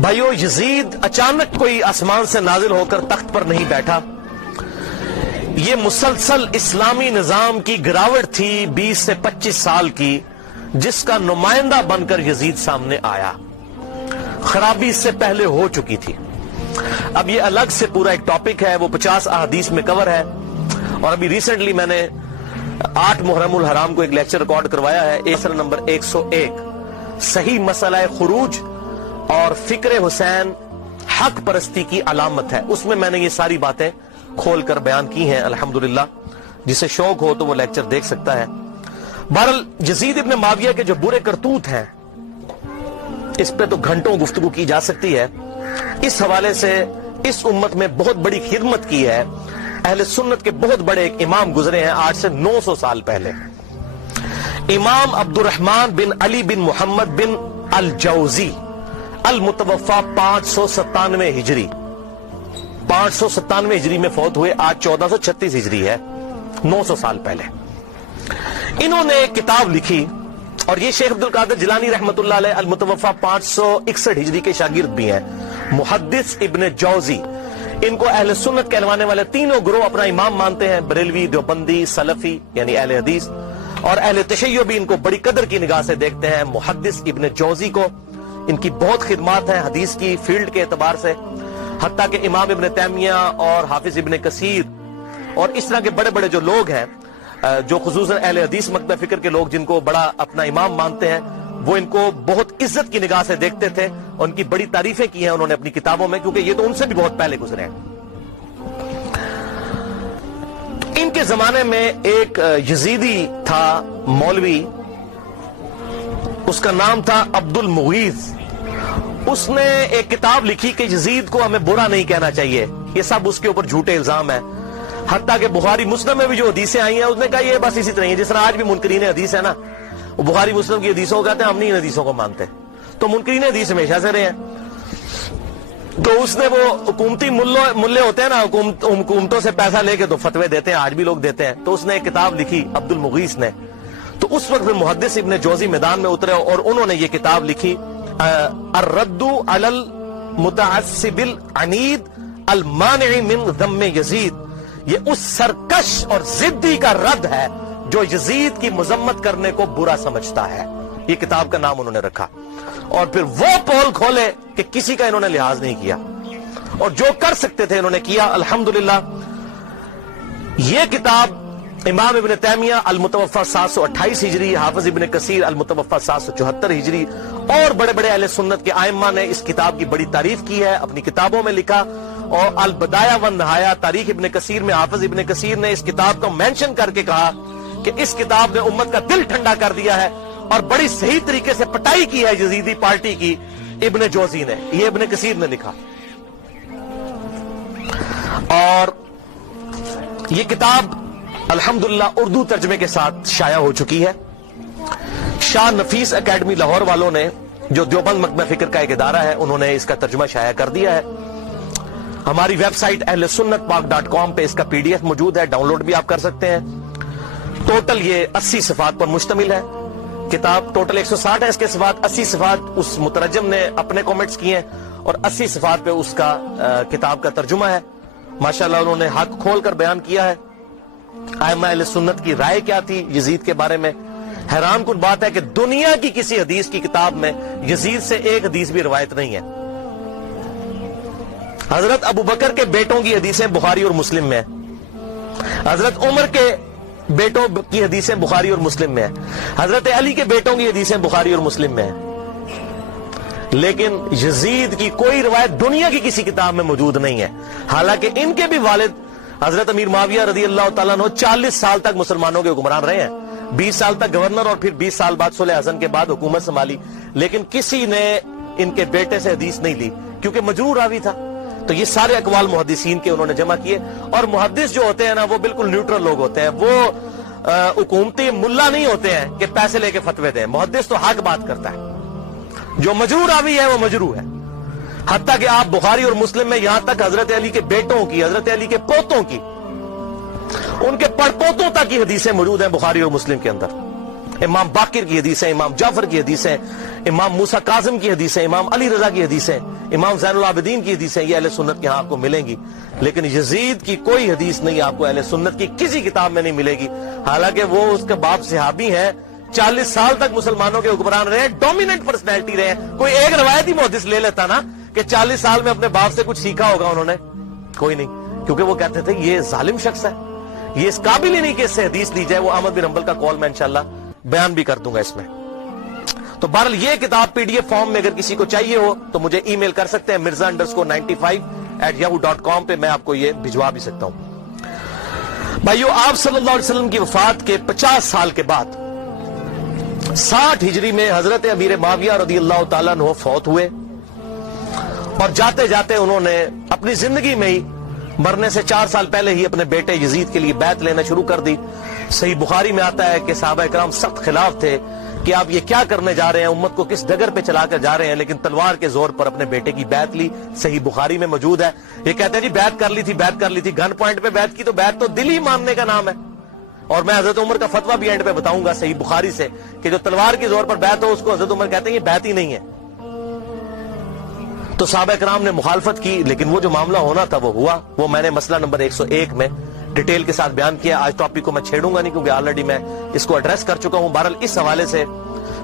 بھائیو، یزید اچانک کوئی آسمان سے نازل ہو کر تخت پر نہیں بیٹھا. یہ مسلسل اسلامی نظام کی گراوٹ تھی 20 سے 25 سال کی، جس کا نمائندہ بن کر یزید سامنے آیا. خرابی اس سے پہلے ہو چکی تھی. اب یہ الگ سے پورا ایک ٹاپک ہے، وہ 50 احادیث میں کور ہے. اور ابھی ریسنٹلی میں نے 8 محرم الحرام کو ایک لیکچر ریکارڈ کروایا ہے، لیکچر نمبر 101، صحیح مسئلہ خروج اور فکر حسین حق پرستی کی علامت ہے. اس میں میں نے یہ ساری باتیں کھول کر بیان کی ہیں. الحمدللہ جسے شوق ہو تو وہ لیکچر دیکھ سکتا ہے. بہرحال یزید ابن معاویہ کے جو برے کرتوت ہیں اس پہ تو گھنٹوں گفتگو کی جا سکتی ہے. اس حوالے سے اس امت میں بہت بڑی خدمت کی ہے. اہل سنت کے بہت بڑے ایک امام گزرے ہیں آج سے 900 سال پہلے. امام عبد الرحمن بن علی بن محمد بن الجوزی، المتوفا 597 ہجری، 597 ہجری میں فوت ہوئے. آج 1436 ہجری ہے، 900 سال پہلے. انہوں نے ایک کتاب لکھی، اور یہ شیخ عبد القادر جیلانی رحمت اللہ علیہ المتوفا 561 ہجری کے شاگرد بھی ہیں، محدث ابن جوزی. ان کو اہل سنت کہلوانے والے تینوں گروہ اپنا امام مانتے ہیں، بریلوی، دیوبندی، سلفی یعنی اہل حدیث، اور اہل تشیع بھی ان کو بڑی قدر کی نگاہ سے دیکھتے ہیں. محدث ابن جوزی کو ان کی بہت خدمات ہیں حدیث کی فیلڈ کے اعتبار سے، حتیٰ کہ امام ابن تیمیہ اور حافظ ابن کثیر اور اس طرح کے بڑے بڑے جو لوگ ہیں، جو خصوصاً اہل حدیث مکتب فکر کے لوگ جن کو بڑا اپنا امام مانتے ہیں، وہ ان کو بہت عزت کی نگاہ سے دیکھتے تھے. ان کی بڑی تعریفیں کی ہیں انہوں نے اپنی کتابوں میں، کیونکہ یہ تو ان سے بھی بہت پہلے گزرے ہیں. ان کے زمانے میں ایک یزیدی تھا مولوی، اس کا نام تھا عبد المغیث. اس نے ایک کتاب لکھی کہ یزید کو ہمیں برا نہیں کہنا چاہیے، یہ سب اس کے اوپر جھوٹے الزام ہیں. حتیٰ کہ بخاری مسلم میں بھی جو حدیثیں آئی ہیں اس نے کہا یہ بس اسی طرح ہے، جس طرح آج بھی منکرین حدیث ہے نا، وہ بخاری مسلم کی حدیثوں کو کہتے ہیں ہم نہیں ان حدیثوں کو مانتے. تو منکرین حدیث ہمیشہ سے رہے ہیں. تو اس نے وہ حکومتی ملے ہوتے ہیں نا، حکومتوں سے پیسہ لے کے تو فتوے دیتے ہیں، آج بھی لوگ دیتے ہیں. تو اس نے ایک کتاب لکھی عبد المغیث نے. تو اس وقت محدث ابن جوزی میدان میں اترے اور انہوں نے یہ کتاب لکھی، الرد علی المتعصب العنید المانع من ذم یزید. یہ اس سرکش اور ضدی کا رد ہے جو یزید کی مذمت کرنے کو برا سمجھتا ہے. یہ کتاب کا نام انہوں نے رکھا. اور پھر وہ پول کھولے کہ کسی کا انہوں نے لحاظ نہیں کیا، اور جو کر سکتے تھے انہوں نے کیا. الحمدللہ یہ کتاب امام ابن تیمیہ المتوفا 728 ہجری، حافظ ابن کثیر المتوفا 774 ہجری اور بڑے بڑے اہل سنت کے ائمہ نے اس کتاب کی بڑی تعریف کی ہے، اپنی کتابوں میں لکھا. اور البدایہ والنہایہ تاریخ ابن کثیر میں حافظ ابن کثیر نے اس کتاب کو مینشن کر کے کہا کہ اس کتاب نے امت کا دل ٹھنڈا کر دیا ہے، اور بڑی صحیح طریقے سے پٹائی کی ہے یزیدی پارٹی کی ابن جوزی نے. یہ ابن کثیر نے لکھا. اور یہ کتاب الحمدللہ اردو ترجمے کے ساتھ شائع ہو چکی ہے. شاہ نفیس اکیڈمی لاہور والوں نے، جو دیوبند مکتب فکر کا ایک ادارہ ہے، انہوں نے اس کا ترجمہ شائع کر دیا ہے. ہماری ویب سائٹ اہل سنت پاک.com پہ اس کا PDF موجود ہے، ڈاؤن لوڈ بھی آپ کر سکتے ہیں. ٹوٹل یہ 80 صفحات پر مشتمل ہے کتاب. ٹوٹل 160 ہے اس کے صفحات، 80 صفحات اس مترجم نے اپنے کومنٹس کیے ہیں، اور 80 صفحات پہ اس کا کتاب کا ترجمہ ہے. ماشاءاللہ انہوں نے حق کھول کر بیان کیا ہے. ائمہ اہل سنت کی رائے کیا تھی یزید کے بارے میں. حیران کن بات ہے کہ دنیا کی کسی حدیث کی کتاب میں یزید سے ایک حدیث بھی روایت نہیں ہے. حضرت ابو بکر کے بیٹوں کی حدیثیں بخاری اور مسلم میں ہیں. حضرت عمر کے بیٹوں کی حدیثیں بخاری اور مسلم میں ہیں. حضرت علی کے بیٹوں کی حدیثیں بخاری اور مسلم میں ہیں. لیکن یزید کی کوئی روایت دنیا کی کسی کتاب میں موجود نہیں ہے. حالانکہ ان کے بھی والد حضرت امیر معاویہ رضی اللہ تعالیٰ عنہ 40 سال تک مسلمانوں کے حکمران رہے ہیں، 20 سال تک گورنر، اور پھر 20 سال بعد صلح حسن کے بعد حکومت سنبھالی. لیکن کسی نے ان کے بیٹے سے حدیث نہیں لی کیونکہ مجروح راوی تھا. تو یہ سارے اقوال محدثین کے انہوں نے جمع کیے. اور محدث جو ہوتے ہیں نا، وہ بالکل نیوٹرل لوگ ہوتے ہیں. وہ حکومتی ملا نہیں ہوتے ہیں کہ پیسے لے کے فتوے دیں. محدث تو حق بات کرتا ہے. جو مجروح راوی ہے وہ مجروح ہے. حتیٰ کہ آپ بخاری اور مسلم میں یہاں تک حضرت علی کے بیٹوں کی، حضرت علی کے پوتوں کی، ان کے پڑپوتوں تک کی حدیثیں موجود ہیں بخاری اور مسلم کے اندر. امام باقر کی حدیثیں، امام جعفر کی حدیثیں، امام موسیٰ کاظم کی حدیثیں، امام علی رضا کی حدیثیں، امام زین العابدین کی حدیثیں، یہ اہل سنت کے ہاں آپ کو ملیں گی. لیکن یزید کی کوئی حدیث نہیں آپ کو اہل سنت کی کسی کتاب میں نہیں ملے گی. حالانکہ وہ اس کے باپ صحابی ہیں، 40 سال تک مسلمانوں کے حکمران رہے، ڈومیننٹ پرسنالٹی رہے. کوئی ایک روایتی محدث لے لیتا نا کہ 40 سال میں اپنے باپ سے کچھ سیکھا ہوگا انہوں نے، کوئی نہیں. کیونکہ وہ کہتے تھے یہ ظالم شخص ہے، یہ اس قابل ہی نہیں کہ اس سے حدیث لی جائے. وہ احمد بن حنبل کا قول میں انشاءاللہ بیان بھی کر دوں گا اس میں. تو بہرحال یہ کتاب پی ڈی ایف فارم میں اگر کسی کو چاہیے ہو تو مجھے ای میل کر سکتے ہیں mirza_95@yahoo.com پہ، میں آپ کو یہ بھجوا بھی سکتا ہوں. بھائیو، آپ صلی اللہ علیہ وسلم کی وفات کے 50 سال کے بعد 60 ہجری میں حضرت امیر معاویہ رضی اللہ تعالیٰ عنہ فوت ہوئے، اور جاتے جاتے انہوں نے اپنی زندگی میں ہی مرنے سے 4 سال پہلے ہی اپنے بیٹے یزید کے لیے بیعت لینا شروع کر دی. صحیح بخاری میں آتا ہے کہ صحابہ کرام سخت خلاف تھے کہ آپ یہ کیا کرنے جا رہے ہیں، امت کو کس ڈگر پہ چلا کر جا رہے ہیں، لیکن تلوار کے زور پر اپنے بیٹے کی بیعت لی. صحیح بخاری میں موجود ہے. یہ کہتے ہیں جی بیعت کر لی تھی، گن پوائنٹ پہ بیعت کی، تو بیعت تو دل ہی ماننے کا نام ہے. اور میں حضرت عمر کا فتویٰ بھی اینڈ پہ بتاؤں گا صحیح بخاری سے کہ جو تلوار کے زور پر بیعت ہو اس کو حضرت عمر کہتے ہیں یہ بیعت ہی نہیں ہے. تو صحابہ کرام نے مخالفت کی، لیکن وہ جو معاملہ ہونا تھا وہ ہوا. وہ میں نے مسئلہ نمبر 101 میں ڈیٹیل کے ساتھ بیان کیا. آج ٹاپک کو میں چھیڑوں گا نہیں کیونکہ آلریڈی میں اس کو ایڈریس کر چکا ہوں. بہرحال اس حوالے سے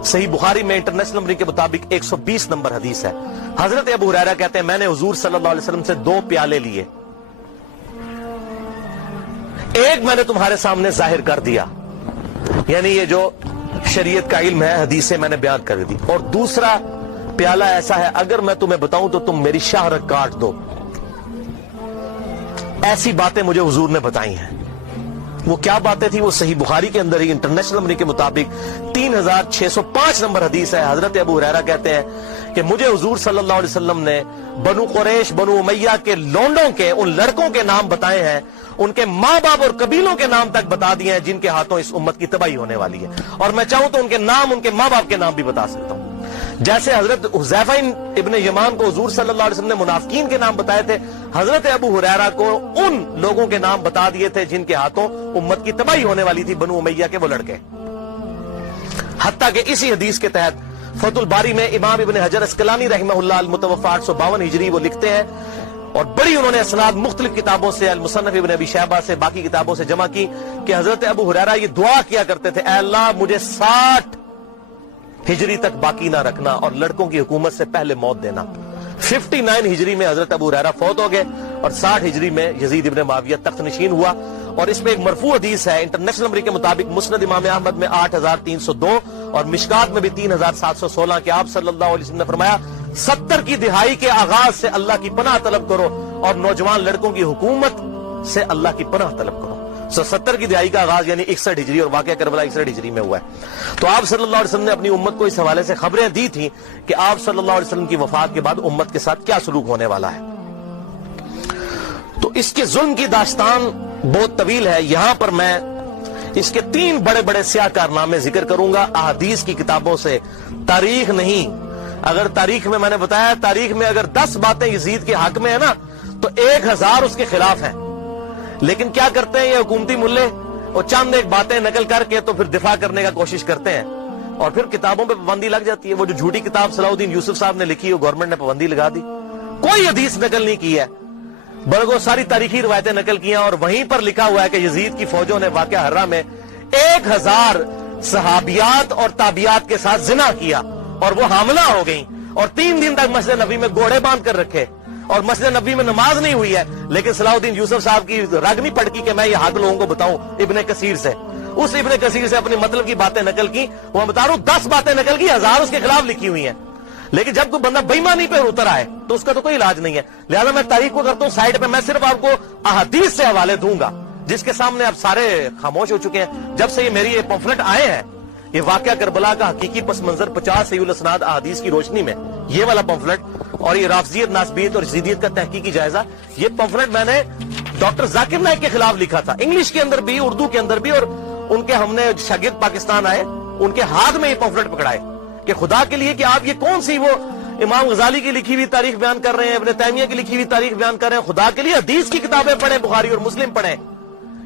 صحیح بخاری میں انٹرنیشنل نمبر کے مطابق 120 نمبر حدیث ہے. حضرت ابو ہریرہ کہتے ہیں میں نے حضور صلی اللہ علیہ وسلم سے 2 پیالے لیے، ایک میں نے تمہارے سامنے ظاہر کر دیا، یعنی یہ جو شریعت کا علم ہے، حدیثیں میں نے بیان کر دی، اور دوسرا پیالہ ایسا ہے اگر میں تمہیں بتاؤں تو تم میری شہرت کاٹ دو. ایسی باتیں مجھے حضور نے بتائی ہیں. وہ کیا باتیں تھی؟ وہ صحیح بخاری کے اندر ہی انٹرنیشنل نمبر کے مطابق 3605 نمبر حدیث ہے. حضرت ابو ہریرہ کہتے ہیں کہ مجھے حضور صلی اللہ علیہ وسلم نے بنو قریش، بنو امیہ کے لونڈوں کے ان لڑکوں کے نام بتائے ہیں، ان کے ماں باپ اور قبیلوں کے نام تک بتا دیے ہیں جن کے ہاتھوں اس امت کی تباہی ہونے والی ہے. اور میں چاہوں تو ان کے نام، ان کے ماں باپ کے نام بھی بتا سکتا ہوں. جیسے حضرت حذیفہ ابن یمان کو حضور صلی اللہ علیہ وسلم نے منافقین کے نام بتائے تھے، حضرت ابو ہریرہ کو ان لوگوں کے نام بتا دیے تھے جن کے ہاتھوں امت کی تباہی ہونے والی تھی، بنو امیہ کے وہ لڑکے. حتیٰ کہ اسی حدیث کے تحت فتح الباری میں امام ابن حجر اسقلانی رحمہ اللہ المتوفی 852 ہجری وہ لکھتے ہیں، اور بڑی انہوں نے اسناد مختلف کتابوں سے، المصنف ابن ابی شیبہ سے، باقی کتابوں سے جمع کی کہ حضرت ابو ہریرہ یہ دعا کیا کرتے تھے، اے اللہ مجھے 60 ہجری تک باقی نہ رکھنا اور لڑکوں کی حکومت سے پہلے موت دینا. 59 ہجری میں حضرت ابو ہریرہ فوت ہو گئے اور 60 ہجری میں یزید ابن معاویہ تخت نشین ہوا. اور اس میں ایک مرفوع حدیث ہے انٹرنیشنل نمبر کے مطابق مسند امام احمد میں 8302 اور مشکات میں بھی 3716 کہ آپ صلی اللہ علیہ وسلم نے فرمایا 70 کی دہائی کے آغاز سے اللہ کی پناہ طلب کرو اور نوجوان لڑکوں کی حکومت سے اللہ کی پناہ طلب کرو. 70 کی دہائی کا آغاز یعنی 61 ہجری، اور واقعہ کربلا 61 ہجری میں ہوا ہے. تو آپ صلی اللہ علیہ وسلم نے اپنی امت کو اس حوالے سے خبریں دی تھیں کہ آپ صلی اللہ علیہ وسلم کی وفات کے بعد امت کے ساتھ کیا سلوک ہونے والا ہے. تو اس کے ظلم کی داستان بہت طویل ہے. یہاں پر میں اس کے 3 بڑے بڑے سیاہ کارنامے ذکر کروں گا احادیث کی کتابوں سے، تاریخ نہیں. اگر تاریخ میں نے بتایا تاریخ میں اگر 10 باتیں یزید کے حق میں ہے نا تو 1000 اس کے خلاف ہیں. لیکن کیا کرتے ہیں یہ حکومتی ملے، اور چند ایک باتیں نقل کر کے تو پھر دفاع کرنے کا کوشش کرتے ہیں، اور پھر کتابوں پہ پابندی لگ جاتی ہے. وہ جو جھوٹی کتاب صلاح الدین یوسف صاحب نے لکھی ہے گورنمنٹ نے پابندی لگا دی، کوئی حدیث نقل نہیں کی ہے، بلکہ ساری تاریخی روایتیں نقل کی ہیں. اور وہیں پر لکھا ہوا ہے کہ یزید کی فوجوں نے واقعہ حرہ میں 1000 صحابیات اور تابعیات کے ساتھ زنا کیا اور وہ حاملہ ہو گئیں، اور 3 دن تک مسجد نبی میں گھوڑے باندھ کر رکھے، اور مسجد نبی میں نماز نہیں ہوئی ہے. لیکن صلاح الدین یوسف صاحب کی رگ نہیں پڑکی کہ میں یہ حق لوگوں کو بتاؤں. ابن کثیر سے، اس ابن کثیر سے اپنی مطلب کی باتیں نقل کی. وہ بتا رہا ہوں 10 باتیں نقل کی، 1000 اس کے خلاف لکھی ہوئی ہیں. لیکن جب کوئی بندہ بےایمانی پہ اتر آئے تو اس کا تو کوئی علاج نہیں ہے. لہذا میں تاریخ کو کرتا ہوں سائڈ پہ، میں صرف آپ کو احادیث سے حوالے دوں گا جس کے سامنے اب سارے خاموش ہو چکے ہیں. جب سے یہ میری یہ پمفلٹ آئے ہیں، یہ واقعہ کربلا کا حقیقی پس منظر 50 صحیح الاسناد احادیث کی روشنی میں، یہ والا پمفلٹ، اور یہ رافضیت، ناسبیت اور یزیدیت کا تحقیقی جائزہ، یہ پمفلٹ میں نے ڈاکٹر ذاکر نائک کے خلاف لکھا تھا، انگلش کے اندر بھی، اردو کے اندر بھی. اور ان کے ہم نے شاگرد پاکستان آئے، ان کے ہاتھ میں یہ پمفلٹ پکڑائے کہ خدا کے لیے کہ آپ یہ کون سی وہ امام غزالی کی لکھی ہوئی تاریخ بیان کر رہے ہیں، ابن تیمیہ کی لکھی ہوئی تاریخ بیان کر رہے ہیں. خدا کے لیے حدیث کی کتابیں پڑھیں، بخاری اور مسلم پڑھیں،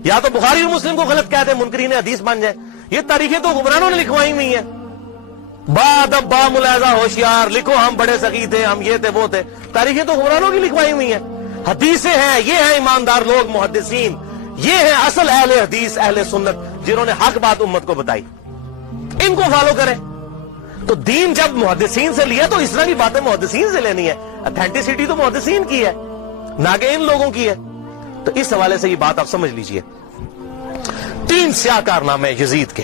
یا تو بخاری اور مسلم کو غلط کہہ دیں، منکرین حدیث بن جائیں، یہ تاریخیں تو حکمرانوں نے لکھوائی ہوئی ہیں. بادب با ملاحظہ ہوشیار لکھو ہم بڑے سخی تھے, ہم یہ تھے وہ تھے. تاریخیں تو حکمرانوں کی لکھوائی ہوئی ہیں. حدیثیں ہیں, یہ ہیں ایماندار لوگ محدثین, یہ ہیں اصل اہل حدیث اہل سنت جنہوں نے حق بات امت کو بتائی. ان کو فالو کریں. تو دین جب محدثین سے لیا تو اس طرح کی باتیں محدثین سے لینی ہے. اتھینٹسٹی تو محدثین کی ہے نہ کہ ان لوگوں کی ہے. تو اس حوالے سے یہ بات آپ سمجھ لیجئے. 3 سیاہ کارنامے یزید کے.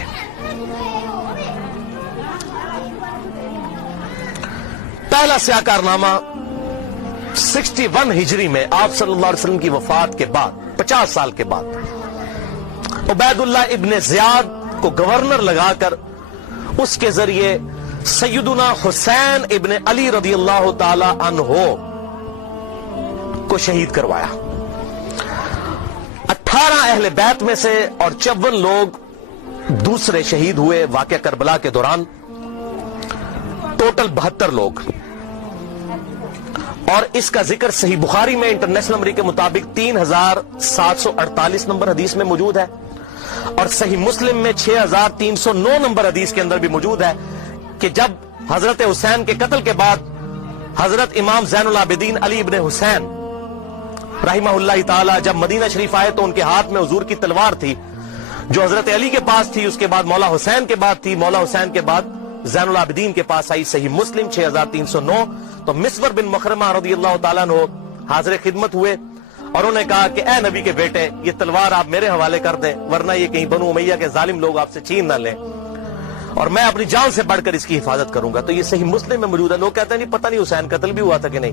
پہلا سیاہ کارنامہ 61 ہجری میں آپ صلی اللہ علیہ وسلم کی وفات کے بعد 50 سال کے بعد عبید اللہ ابن زیاد کو گورنر لگا کر اس کے ذریعے سیدنا حسین ابن علی رضی اللہ تعالی عنہ کو شہید کروایا. 18 اہل بیت میں سے اور 54 لوگ دوسرے شہید ہوئے واقعہ کربلا کے دوران. ٹوٹل 72 لوگ. اور اس کا ذکر صحیح بخاری میں انٹرنیشنل نمبر کے مطابق 3748 نمبر حدیث میں موجود ہے, اور صحیح مسلم میں 6309 نمبر حدیث کے اندر بھی موجود ہے کہ جب حضرت حسین کے قتل کے بعد حضرت امام زین العابدین علی ابن حسین رحمہ اللہ تعالی جب مدینہ شریف آئے تو ان کے ہاتھ میں حضور کی تلوار تھی جو حضرت علی کے پاس تھی, اس کے بعد مولا حسین کے بعد تھی, مولا حسین کے بعد زین العابدین کے پاس آئی. صحیح مسلم 6309. تو مسور بن مخرمہ رضی اللہ تعالیٰ عنہ حاضر خدمت ہوئے اور انہوں نے کہا کہ اے نبی کے بیٹے یہ تلوار آپ میرے حوالے کر دیں ورنہ یہ کہیں بنو امیہ کے ظالم لوگ آپ سے چھین نہ لیں, اور میں اپنی جان سے بڑھ کر اس کی حفاظت کروں گا. تو یہ صحیح مسلم میں موجود ہے. لوگ کہتے ہیں نہیں پتہ نہیں حسین قتل بھی ہوا تھا کہ نہیں.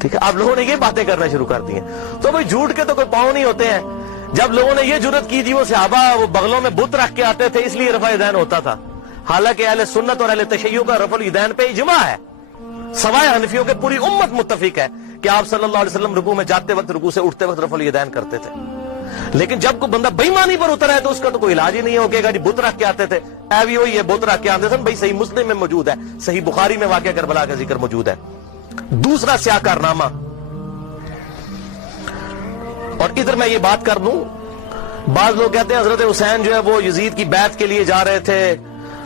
ٹھیک ہے, آپ لوگوں نے یہ باتیں کرنا شروع کر دی ہیں. تو بھئی جھوٹ کے تو کوئی پاؤں نہیں ہوتے ہیں. جب لوگوں نے یہ جرت کی تھی وہ صحابہ وہ بغلوں میں بت رکھ کے آتے تھے اس لیے رفع یدین ہوتا تھا. حالانکہ اہل سنت اور اہل تشیع کا رفع الیدین پہ اجماع ہے, سوائے حنفیوں کے پوری امت متفق ہے کہ آپ صلی اللہ علیہ وسلم رکوع میں جاتے وقت رکوع سے اٹھتے وقت رفع الیدین کرتے تھے. لیکن جب کوئی بندہ بے ایمانی پر اترا ہے تو اس کا تو کوئی علاج ہی نہیں ہوگا کہ جی بت رکھ کے آتے تھے, اے بھی ہوئی یہ بت رکھ کے آتے تھے. بھائی صحیح مسلم میں موجود ہے, صحیح بخاری میں واقعہ کربلا کا ذکر موجود ہے. دوسرا سیاہ کارنامہ, اور ادھر میں یہ بات کر دوں, بعض لوگ کہتے ہیں حضرت حسین جو ہے وہ یزید کی بیعت کے لیے جا رہے تھے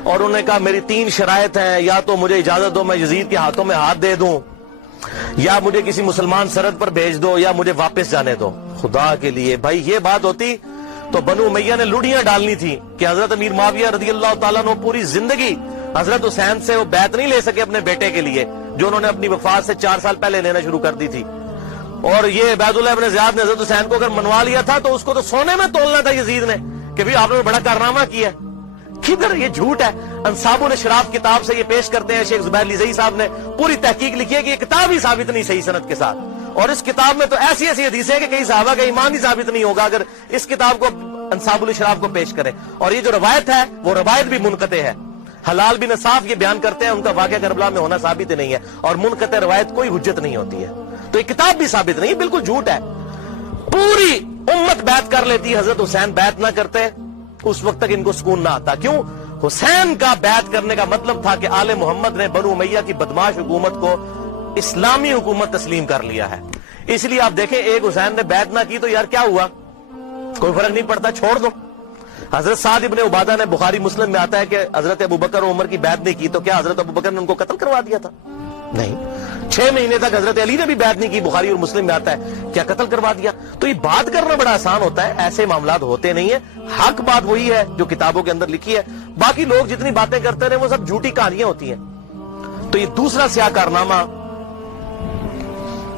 اور انہوں نے کہا میری 3 شرائط ہیں, یا تو مجھے اجازت دو میں یزید کے ہاتھوں میں ہاتھ دے دوں, یا مجھے کسی مسلمان سرحد پر بھیج دو, یا مجھے واپس جانے دو. خدا کے لیے بھائی یہ بات ہوتی تو بنو امیہ نے لوڑیاں ڈالنی تھی کہ حضرت امیر معاویہ رضی اللہ تعالیٰ عنہ پوری زندگی حضرت حسین سے وہ بیعت نہیں لے سکے اپنے بیٹے کے لیے جو انہوں نے اپنی وفات سے 4 سال پہلے لینا شروع کر دی تھی. اور یہ عبید اللہ ابن زیاد نے حضرت حسین کو اگر منوا لیا تھا تو اس کو تو سونے میں تولنا تھا یزید نے کہ بھی آپ نے بڑا کارنامہ کیا. کدھر یہ جھوٹ ہے. انصاب الاشراف کتاب سے یہ پیش کرتے ہیں, شیخ زبیر لیزئی صاحب نے پوری تحقیق لکھی ہے کہ یہ کتاب ہی ثابت نہیں صحیح سند کے ساتھ, اور اس کتاب میں تو ایسی ایسی حدیثیں ہیں کہ کئی صحابہ کا ایمان ہی ثابت نہیں ہوگا اگر اس کتاب کو انصاب الاشراف کو پیش کریں. اور یہ جو روایت ہے وہ روایت بھی منقطع ہے. حلال بن صاف یہ بیان کرتے ہیں ان کا واقعہ کربلا میں ہونا ثابت نہیں ہے, اور منقطع روایت کوئی حجت نہیں ہوتی ہے. تو یہ کتاب بھی ثابت نہیں, بالکل جھوٹ ہے. پوری امت بیعت کر لیتی, حضرت حسین بیعت نہ کرتے اس وقت تک ان کو سکون نہ آتا. کیوں؟ حسین کا بیعت کرنے کا مطلب تھا کہ آل محمد نے بنو امیہ کی بدماش حکومت کو اسلامی حکومت تسلیم کر لیا ہے. اس لیے آپ دیکھیں ایک حسین نے بیعت نہ کی تو یار کیا ہوا, کوئی فرق نہیں پڑتا, چھوڑ دو. حضرت سعد ابن عبادہ نے بخاری مسلم میں آتا ہے کہ حضرت ابوبکر و عمر کی بیعت نہیں کی تو کیا حضرت ابوبکر نے ان کو قتل کروا دیا تھا؟ نہیں. 6 مہینے تک حضرت علی نے بھی بیعت نہیں کی, بخاری اور مسلم میں آتا ہے, کیا قتل کروا دیا؟ تو یہ بات کرنا بڑا آسان ہوتا ہے, ایسے معاملات ہوتے نہیں ہیں. حق بات وہی ہے جو کتابوں کے اندر لکھی ہے, باقی لوگ جتنی باتیں کرتے رہے وہ سب جھوٹی کہانیاں ہوتی ہیں. تو یہ دوسرا سیاہ کارنامہ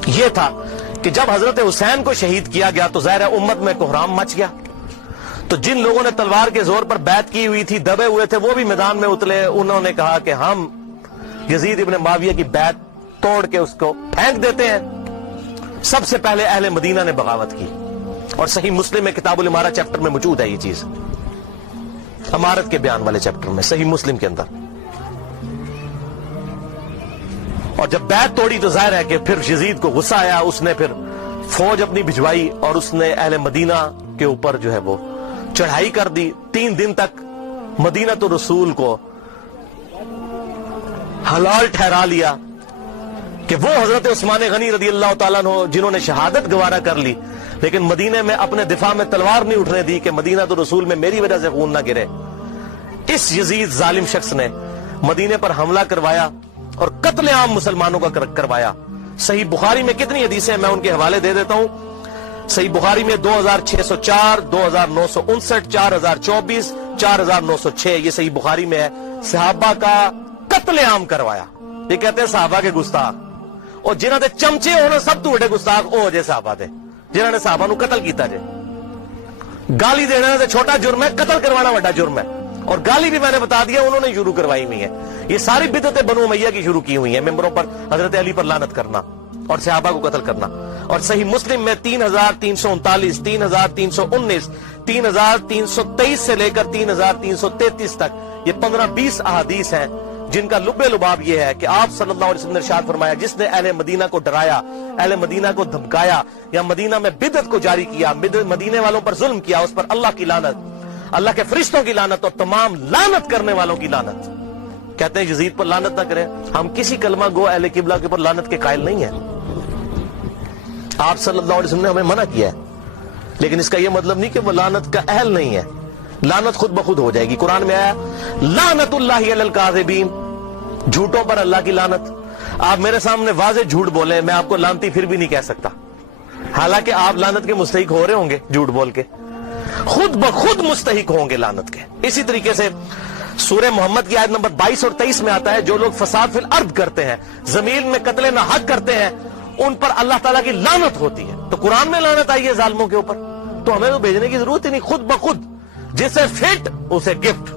یہ تھا کہ جب حضرت حسین کو شہید کیا گیا تو ظاہر امت میں کوہرام مچ گیا. تو جن لوگوں نے تلوار کے زور پر بیعت کی ہوئی تھی, دبے ہوئے تھے, وہ بھی میدان میں اترے. انہوں نے کہا کہ ہم یزید ابن معاویہ کی بیعت توڑ کے اس کو پھینک دیتے ہیں. سب سے پہلے اہل مدینہ نے بغاوت کی, اور صحیح مسلم میں کتاب الامارہ چیپٹر میں موجود ہے یہ چیز, امارت کے بیان والے چیپٹر میں صحیح مسلم کے اندر. اور جب بیعت توڑی تو ظاہر ہے کہ پھر یزید کو غصہ آیا, اس نے پھر فوج اپنی بھجوائی اور اس نے اہل مدینہ کے اوپر جو ہے وہ چڑھائی کر دی. 3 دن تک مدینہ تو رسول کو حلال ٹھہرا لیا کہ وہ حضرت عثمان غنی رضی اللہ تعالیٰ عنہ جنہوں نے شہادت گوارا کر لی لیکن مدینے میں اپنے دفاع میں تلوار نہیں اٹھنے دی کہ مدینہ تو رسول میں میری وجہ سے خون نہ گرے. اس یزید ظالم شخص نے مدینے پر حملہ کروایا اور قتل عام مسلمانوں کا کروایا. صحیح بخاری میں کتنی حدیثیں میں ان کے حوالے دے دیتا ہوں. صحیح بخاری میں 2604, 2959, 4024, 4906 یہ صحیح بخاری میں ہے. صحابہ کا قتل عام کروایا. یہ کہتے ہیں صحابہ کے گستاخ, اور جنہوں نے چمچے ہونے سب تو بڑے گستاخ او جے صحابہ تھے جنہوں نے صحابہ نو قتل کیتا جے. گالی دینا سے چھوٹا جرم ہے, قتل کروانا بڑا جرم ہے. اور گالی بھی میں نے بتا دیا انہوں نے شروع کروائی ہوئی ہے. یہ ساری بدعتیں بنو امیہ کی شروع کی ہوئی ہیں, ممبروں پر حضرت علی پر لعنت کرنا اور صحابہ کو قتل کرنا. اور صحیح مسلم میں 3339, 3319, 3323 سے لے کر 3333 تک یہ 15-20 احادیث ہیں جن کا لب لباب یہ ہے کہ آپ صلی اللہ علیہ وسلم نے ارشاد فرمایا جس نے اہل مدینہ کو ڈرایا, اہل مدینہ کو دھمکایا یا مدینہ میں بدعت کو جاری کیا, مدینے والوں پر ظلم کیا, اس پر اللہ کی لعنت, اللہ کے فرشتوں کی لعنت اور تمام لعنت کرنے والوں کی لعنت. کہتے ہیں یزید پر لعنت نہ کریں. ہم کسی کلمہ گو اہل قبلہ کے پر لعنت کے قائل نہیں ہیں. آپ صلی اللہ علیہ وسلم نے ہمیں منع کیا ہے, لیکن اس کا یہ مطلب نہیں کہ وہ لعنت کا اہل نہیں ہے. لعنت خود بخود ہو جائے گی. قرآن میں آیا لعنت اللہ علی الکاذبین, جھوٹوں پر اللہ کی لعنت. آپ میرے سامنے واضح جھوٹ بولیں, میں آپ کو لعنتی پھر بھی نہیں کہہ سکتا, حالانکہ آپ لعنت کے مستحق ہو رہے ہوں گے. جھوٹ بول کے خود بخود مستحق ہوں گے لعنت کے. اسی طریقے سے سورہ محمد کی آیت نمبر 22 اور 23 میں آتا ہے جو لوگ فساد فی الارض کرتے ہیں, زمین میں قتل نہ حق کرتے ہیں, ان پر اللہ تعالیٰ کی لعنت ہوتی ہے. تو قرآن میں لعنت آئی ہے ظالموں کے اوپر, تو ہمیں تو بھیجنے کی ضرورت ہی نہیں. خود بخود جسے فٹ اسے گفٹ,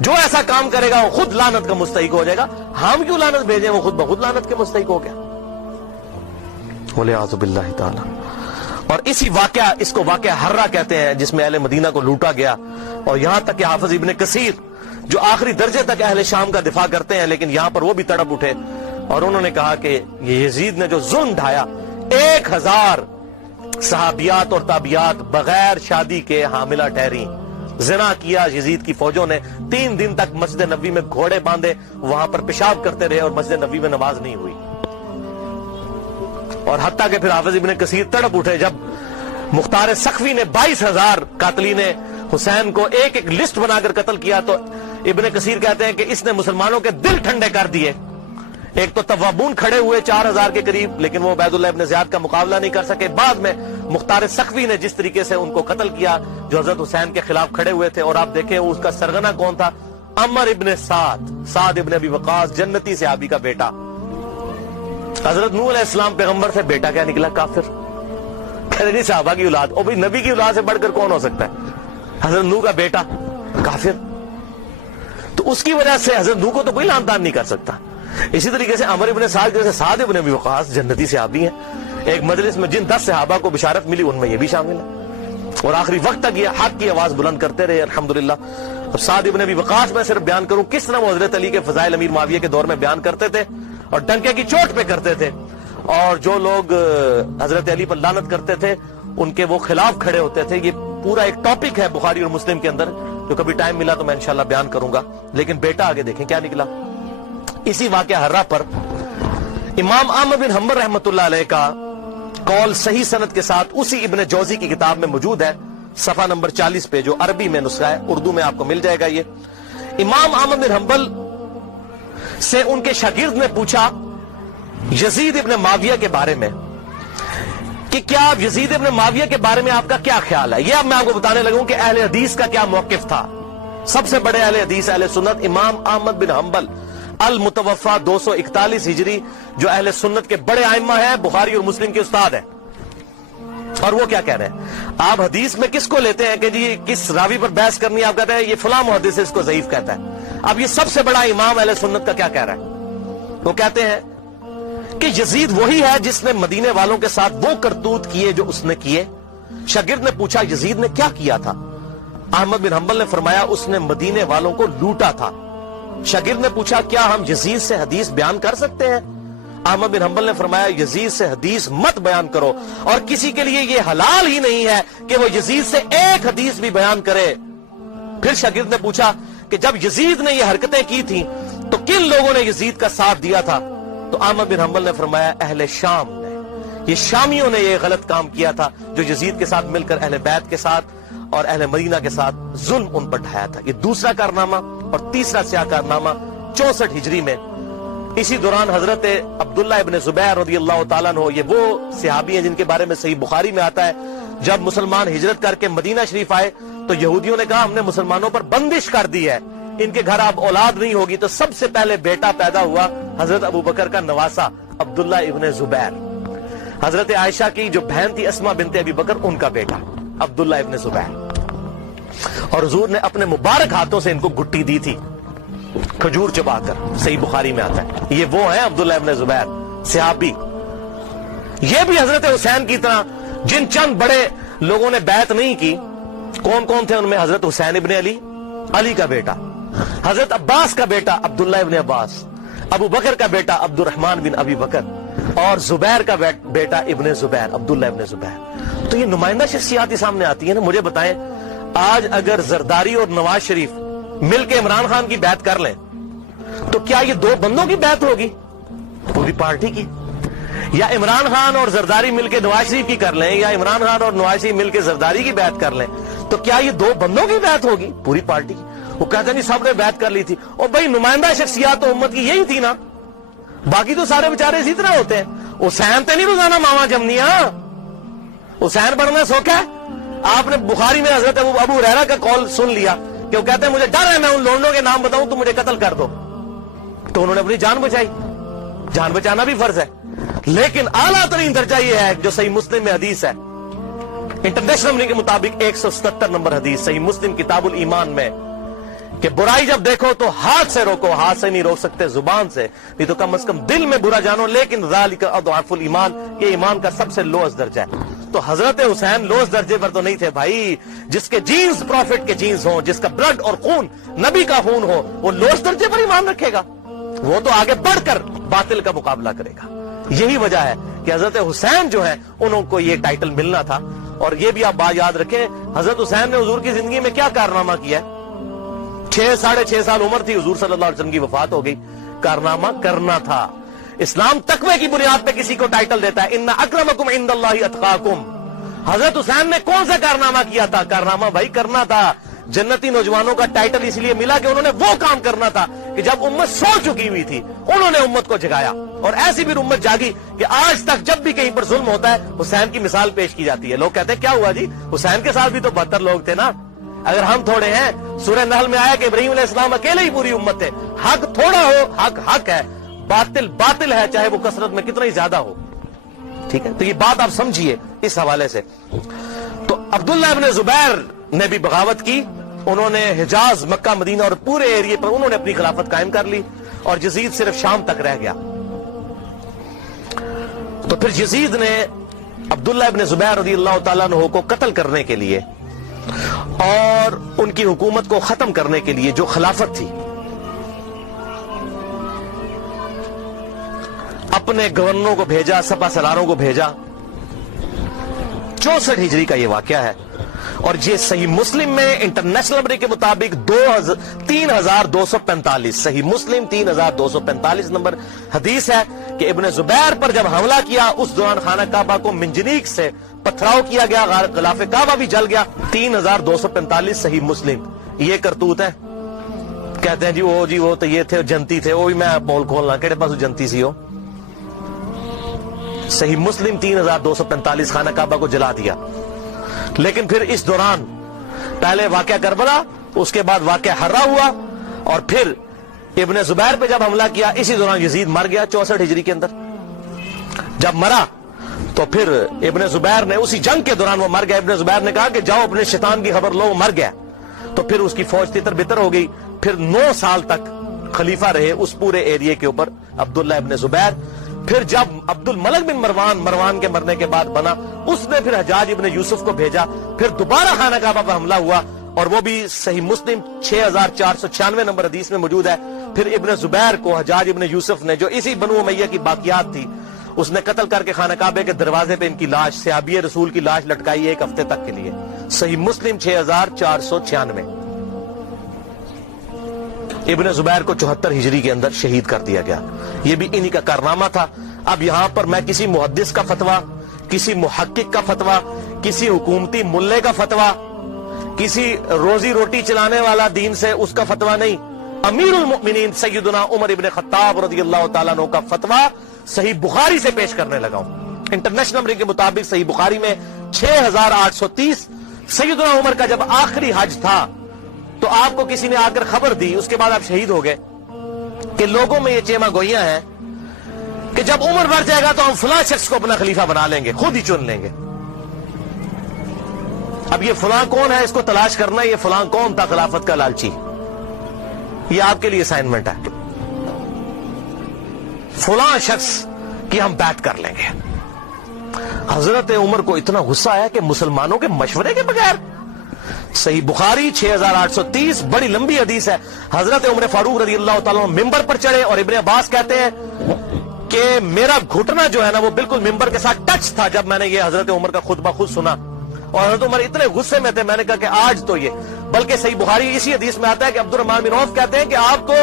جو ایسا کام کرے گا وہ خود لعنت کا مستحق ہو جائے گا. ہم کیوں لعنت بھیجیں, وہ خود بخود لعنت کے مستحق ہو گیا. وَلِعَاذُ بِاللَّهِ تعالی. اور اسی واقعہ, اس کو واقعہ حرہ کہتے ہیں, جس میں اہل مدینہ کو لوٹا گیا. اور یہاں تک کہ حافظ ابن کثیر جو آخری درجے تک اہل شام کا دفاع کرتے ہیں, لیکن یہاں پر وہ بھی تڑپ اٹھے اور انہوں نے کہا کہ یہ یزید نے جو ظلم ڈھایا, 1000 صحابیات اور تابعیات بغیر شادی کے حاملہ ٹھہری, زنا کیا یزید کی فوجوں نے. 3 دن تک مسجد نبوی میں گھوڑے باندھے وہاں پر پیشاب کرتے رہے اور مسجد نبوی میں نماز نہیں ہوئی. اور حتیٰ کہ پھر حافظ ابن کثیر تڑپ اٹھے جب مختار سخوی نے 22,000 قاتلین حسین کو ایک ایک لسٹ بنا کر قتل کیا, تو ابن کثیر کہتے ہیں کہ اس نے مسلمانوں کے دل ٹھنڈے کر دیے. ایک تو توابون کھڑے ہوئے 4000 کے قریب, لیکن وہ عبید اللہ ابن زیاد کا مقابلہ نہیں کر سکے. بعد میں مختار سخوی نے جس طریقے سے ان کو قتل کیا جو حضرت حسین کے خلاف کھڑے ہوئے تھے, اور آپ دیکھیں اس کا سرغنہ کون تھا, عمر ابن سعد ابن ابی وقاص, جنتی صحابی کا بیٹا. حضرت نوح علیہ السلام پیغمبر سے بیٹا کیا نکلا, کافر. کہتے نہیں صحابہ کی اولاد, اور بھئی نبی کی اولاد سے بڑھ کر کون ہو سکتا ہے, حضرت نوح کا بیٹا کافر. تو اس کی وجہ سے حضرت نوح کو تو کوئی لعن طعن نہیں کر سکتا. اسی طریقے سے عمر ابن سعد, جیسے سعد ابن ابی وقاص جنتی صحابی ہیں. ایک مجلس میں جن 10 صحابہ کو بشارت ملی ان میں یہ بھی شامل ہے, اور آخری وقت تک یہ حق کی آواز بلند کرتے رہے الحمدللہ. اب سعد ابن ابی وقاص میں صرف بیان کروں کس طرح وہ حضرت علی کے فضائل امیر معاویہ کے دور میں بیان کرتے تھے اور ڈنکے کی چوٹ پہ کرتے تھے, اور جو لوگ حضرت علی پر لعنت کرتے تھے ان کے وہ خلاف کھڑے ہوتے تھے. یہ پورا ایک ٹاپک ہے بخاری اور مسلم کے اندر, جو کبھی ٹائم ملا تو میں انشاءاللہ بیان کروں گا. لیکن بیٹا آگے دیکھیں کیا نکلا. اسی واقعہ حرہ پر امام احمد بن حنبل رحمۃ اللہ علیہ کا قول صحیح سند کے ساتھ اسی ابن جوزی کی کتاب میں موجود ہے, صفحہ نمبر 40 پہ, جو عربی میں نسخہ ہے, اردو میں آپ کو مل جائے گا. یہ امام احمد بن حنبل سے ان کے شاگرد نے پوچھا یزید ابن معاویہ کے بارے میں کہ کیا یزید ابن معاویہ کے بارے میں آپ کا کیا خیال ہے. یہ اب میں آپ کو بتانے لگوں کہ اہل حدیث کا کیا موقف تھا. سب سے بڑے اہل حدیث اہل سنت امام احمد بن حنبل المتوفا 241 ہجری, جو اہل سنت کے بڑے ائمہ ہیں, بخاری اور مسلم کے استاد ہیں. اور وہ کیا کہہ رہے ہیں, آپ حدیث میں کس کو لیتے ہیں کہ جی کس راوی پر بحث کرنی ہے, آپ کہتے ہیں یہ فلاں محدث اس کو ضعیف کہتا ہے. اب یہ سب سے بڑا امام اہل سنت کا کیا کہہ رہا ہے, وہ کہتے ہیں کہ یزید وہی ہے جس نے مدینے والوں کے ساتھ وہ کرتوت کیے جو اس نے کیے. شاگرد نے پوچھا یزید نے کیا کیا تھا. احمد بن حنبل نے فرمایا اس نے مدینے والوں کو لوٹا تھا. شاگرد نے پوچھا کیا ہم یزید سے حدیث بیان کر سکتے ہیں. احمد بن حنبل نے فرمایا یزید سے حدیث مت بیان کرو, اور کسی کے لیے یہ حلال ہی نہیں ہے کہ وہ یزید سے ایک حدیث بھی بیان کرے. پھر شاگرد نے پوچھا کہ جب یزید نے یہ حرکتیں کی تھیں تو کن لوگوں نے یزید کا ساتھ دیا تھا. تو احمد بن حنبل نے فرمایا اہل شام نے. یہ شامیوں نے یہ غلط کام کیا تھا جو یزید کے ساتھ مل کر اہل بیت کے ساتھ اور اہل مدینہ کے ساتھ ظلم ان پر ڈھایا تھا. یہ دوسرا کارنامہ. اور تیسرا سیاہ کارنامہ 64 ہجری میں اسی دوران حضرت عبداللہ ابن زبیر رضی اللہ تعالیٰ عنہ، یہ وہ صحابی ہیں جن کے بارے میں صحیح بخاری میں آتا ہے جب مسلمان ہجرت کر کے مدینہ شریف آئے تو یہودیوں نے کہا ہم نے مسلمانوں پر بندش کر دی ہے، ان کے گھر اب اولاد نہیں ہوگی. تو سب سے پہلے بیٹا پیدا ہوا حضرت ابو بکر کا نواسا عبداللہ ابن زبیر. حضرت عائشہ کی جو بہن تھی اسما بنت ابی بکر، ان کا بیٹا عبداللہ ابن زبیر. اور حضور نے اپنے مبارک ہاتھوں سے ان کو گٹی دی تھی کھجور چبا کر، صحیح بخاری میں آتا ہے. یہ وہ ہیں عبداللہ ابن زبیر صحابی. یہ بھی حضرت حسین کی طرح جن چند بڑے لوگوں نے بیعت نہیں کی. کون کون تھے ان میں؟ حضرت حسین ابن علی، علی کا بیٹا، حضرت عباس کا بیٹا عبداللہ ابن عباس، ابو بکر کا بیٹا عبد الرحمن بن ابی بکر، اور زبیر کا بیٹا ابن زبیر، عبداللہ ابن زبیر. تو یہ نمائندہ شخصیات ہی سامنے آتی ہیں نا. مجھے بتائیں آج اگر زرداری اور نواز شریف مل کے عمران خان کی بیعت کر لیں تو کیا یہ دو بندوں کی بیعت ہوگی؟ پوری پارٹی کی. یا عمران خان اور زرداری مل کے نواز شریف کی کر لیں، یا عمران خان اور نواز شریف مل کے زرداری کی بیعت کر لیں تو کیا یہ دو بندوں کی بیعت ہوگی؟ پوری پارٹی کی. وہ کہتے ہیں نہیں سب نے بیعت کر لی تھی. اور بھائی نمائندہ شخصیات تو امت کی یہی تھی نا، باقی تو سارے بیچارے اسی طرح ہوتے ہیں. حسین تے نہیں روزانہ ماما جمنیاں، حسین بڑھنا سوکھا ہے. آپ نے بخاری میں حضرت ابو ہریرہ کا قول سن لیا کہ وہ کہتے ہیں مجھے ڈر ہے میں ان لونڈوں کے نام بتاؤں تو مجھے قتل کر دو. تو انہوں نے اپنی جان بچائی. جان بچانا بھی فرض ہے، لیکن اعلیٰ ترین درجہ یہ ہے جو صحیح مسلم میں حدیث ہے، انٹرنیشنل نمبر کے مطابق 177 نمبر حدیث صحیح مسلم کتاب الایمان میں، کہ برائی جب دیکھو تو ہاتھ سے روکو. ہاتھ سے نہیں روک سکتے، زبان سے، نہیں تو کم از کم دل میں برا جانو. لیکن ذالک اضعف الایمان، یہ ایمان کا سب سے لوئسٹ درجہ ہے. تو حضرت حسین لوئسٹ درجے پر تو نہیں تھے بھائی. جس کے جینز پروفٹ کے جینز ہوں، جس کا بلڈ اور خون نبی کا خون ہو، وہ لوئسٹ درجے پر ایمان رکھے گا؟ وہ تو آگے بڑھ کر باطل کا مقابلہ کرے گا. یہی وجہ ہے کہ حضرت حسین جو ہے انہوں کو یہ ٹائٹل ملنا تھا. اور یہ بھی آپ بات یاد رکھیں، حضرت حسین نے حضور کی زندگی میں کیا کارنامہ کیا ہے؟ 6.5 سال عمر تھی، حضور صلی اللہ علیہ وسلم کی وفات ہو گئی. کارنامہ کرنا تھا. اسلام تقوی کی بنیاد پہ کسی کو ٹائٹل دیتا ہے، ان اکرمکم عند اللہ اتقاکم. حضرت حسین نے کون سا کارنامہ کیا تھا؟ کارنامہ بھائی کرنا تھا. جنتی نوجوانوں کا ٹائٹل اس لیے ملا کہ انہوں نے وہ کام کرنا تھا کہ جب امت سو چکی ہوئی تھی انہوں نے امت کو جگایا. اور ایسی بھی امت جاگی کہ آج تک جب بھی کہیں پر ظلم ہوتا ہے حسین کی مثال پیش کی جاتی ہے. لوگ کہتے ہیں کیا ہوا جی، حسین کے ساتھ بھی تو 72 لوگ تھے نا. اگر ہم تھوڑے ہیں، سورہ نحل میں آیا کہ ابراہیم علیہ السلام اکیلے ہی پوری امت ہے. حق تھوڑا ہو، حق حق ہے، باطل باطل ہے، چاہے وہ کثرت میں کتنا ہی زیادہ ہو. ٹھیک ہے، تو یہ بات آپ سمجھیے اس حوالے سے. تو عبداللہ ابن زبیر نے بھی بغاوت کی. انہوں نے حجاز، مکہ، مدینہ اور پورے ایریے پر انہوں نے اپنی خلافت قائم کر لی اور یزید صرف شام تک رہ گیا. تو پھر یزید نے عبداللہ ابن زبیر رضی اللہ تعالیٰ عنہ کو قتل کرنے کے لیے اور ان کی حکومت کو ختم کرنے کے لیے جو خلافت تھی، اپنے گورنروں کو بھیجا، سپہ سالاروں کو بھیجا. 64 ہجری کا یہ واقعہ ہے. اور یہ صحیح مسلم میں انٹرنیشنل نمبر کے مطابق 3245 صحیح مسلم 3245 نمبر حدیث ہے کہ ابن زبیر پر جب حملہ کیا اس دوران خانہ کعبہ کو منجنیق سے پتھراؤ کیا گیا، غلاف کعبہ بھی جل گیا. 3245 صحیح مسلم. یہ کرتوت ہے. کہتے ہیں جی وہ تو یہ تھے جنتی تھے. وہ بھی میں پول کھولنا کہڑے پاس جنتی سی ہو. صحیح مسلم 3245 خانہ کعبہ کو جلا دیا. لیکن پھر اس دوران پہلے واقعہ کربلا، اس کے بعد واقعہ ہرا ہوا، اور پھر ابن زبیر پہ جب حملہ کیا اسی دوران یزید مر گیا 64 ہجری کے اندر. جب مرا تو پھر ابن زبیر نے اسی جنگ کے دوران وہ مر گیا. ابن زبیر نے کہا کہ جاؤ اپنے شیطان کی خبر لو، وہ مر گیا. تو پھر اس کی فوج تتر بتر ہو گئی. پھر 9 سال تک خلیفہ رہے اس پورے ایریے کے اوپر عبداللہ ابن زبیر. پھر جب عبد الملک بن مروان کے مرنے کے بعد بنا، اس نے پھر حجاج ابن یوسف کو بھیجا. پھر دوبارہ خانہ کعبہ پر حملہ ہوا، اور وہ بھی صحیح مسلم 6496 نمبر حدیث میں موجود ہے. پھر ابن زبیر کو حجاج ابن یوسف نے، جو اسی بنو امیہ کی باقیات تھی، اس نے قتل کر کے خانہ کعبے کے دروازے پہ ان کی لاش، صحابی رسول کی لاش لٹکائی 1 ہفتے تک کے لیے. صحیح مسلم 6496. ابن زبیر کو 74 ہجری کے اندر شہید کر دیا گیا. یہ بھی انہی کا کارنامہ تھا. اب یہاں پر میں کسی محدث کا فتویٰ، کسی محقق کا فتویٰ، کسی حکومتی ملے کا فتویٰ، کسی روزی روٹی چلانے والا دین سے اس کا فتویٰ نہیں، امیر المؤمنین سیدنا عمر ابن خطاب رضی اللہ تعالیٰ عنہ کا فتویٰ صحیح بخاری سے پیش کرنے لگا ہوں۔ انٹرنیشنل نمبر کے مطابق صحیح بخاری میں 6830، سیدنا عمر کا جب آخری حج تھا تو آپ کو کسی نے آ کر خبر دی، اس کے بعد آپ شہید ہو گئے، کہ لوگوں میں یہ چیما گوئیاں ہیں کہ جب عمر بڑھ جائے گا تو ہم فلاں شخص کو اپنا خلیفہ بنا لیں گے، خود ہی چن لیں گے۔ اب یہ فلاں کون ہے، اس کو تلاش کرنا ہے، یہ فلاں کون تھا خلافت کا لالچی، یہ آپ کے لیے اسائنمنٹ ہے۔ فلاں شخص کی ہم بیعت کر لیں گے۔ حضرت عمر کو اتنا غصہ آیا کہ مسلمانوں کے مشورے کے بغیر، صحیح بخاری 6830، بڑی لمبی حدیث ہے، حضرت عمر فاروق رضی اللہ تعالیٰ عنہ ممبر پر چڑھے اور ابن عباس کہتے ہیں کہ میرا گھٹنا جو ہے نا وہ بالکل ممبر کے ساتھ ٹچ تھا جب میں نے یہ حضرت عمر کا خطبہ خود سنا، اور حضرت عمر اتنے غصے میں تھے، میں نے کہا کہ آج تو یہ، بلکہ صحیح بخاری اسی حدیث میں آتا ہے کہ عبد الرحمن بن عوف کہتے ہیں کہ آپ تو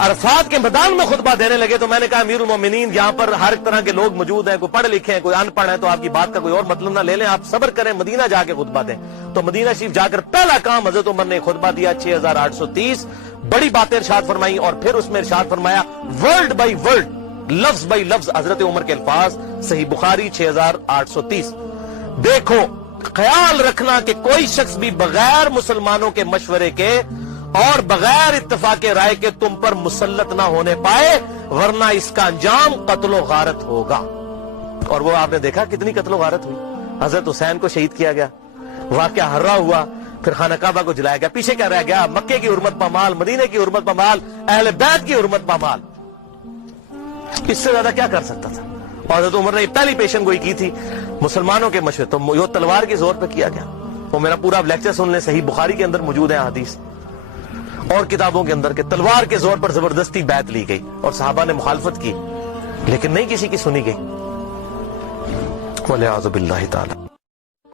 عرفات کے میدان میں خطبہ دینے لگے، تو میں نے کہا امیر المومنین یہاں پر ہر طرح کے لوگ موجود ہیں، کوئی پڑھ لکھے ہیں، کوئی ان پڑھ ہے، تو آپ کی بات کا کوئی اور مطلب نہ لے لیں، آپ صبر کریں، مدینہ جا کے خطبہ دیں۔ تو مدینہ شریف جا کر پہلا کام حضرت عمر نے خطبہ دیا 6830، بڑی باتیں ارشاد فرمائی، اور پھر اس میں ارشاد فرمایا ورڈ بائی ورڈ، لفظ بائی لفظ حضرت عمر کے الفاظ، صحیح بخاری 6830۔ دیکھو، خیال رکھنا کہ کوئی شخص بھی بغیر مسلمانوں کے مشورے کے اور بغیر اتفاق رائے کے تم پر مسلط نہ ہونے پائے، ورنہ اس کا انجام قتل و غارت ہوگا۔ اور وہ آپ نے دیکھا کتنی قتل و غارت ہوئی، حضرت حسین کو شہید کیا گیا، واقعہ ہررا ہوا، پھر خانہ کعبہ کو جلایا گیا، پیچھے کیا رہ گیا، مکے کی حرمت پامال، مدینے کی حرمت پامال، اہل بیت کی حرمت پامال، اس سے زیادہ کیا کر سکتا تھا؟ اور حضرت عمر نے پہلی پیشن گوئی کی تھی مسلمانوں کے مشورے، تو وہ تلوار کے زور پہ کیا گیا۔ وہ میرا پورا لیکچر سن لیں، صحیح بخاری کے اندر موجود ہے حدیث اور کتابوں کے اندر، کہ تلوار کے زور پر زبردستی بیعت لی گئی اور صحابہ نے مخالفت کی، لیکن نہیں کسی کی سنی گئی، والعیاذ باللہ تعالی۔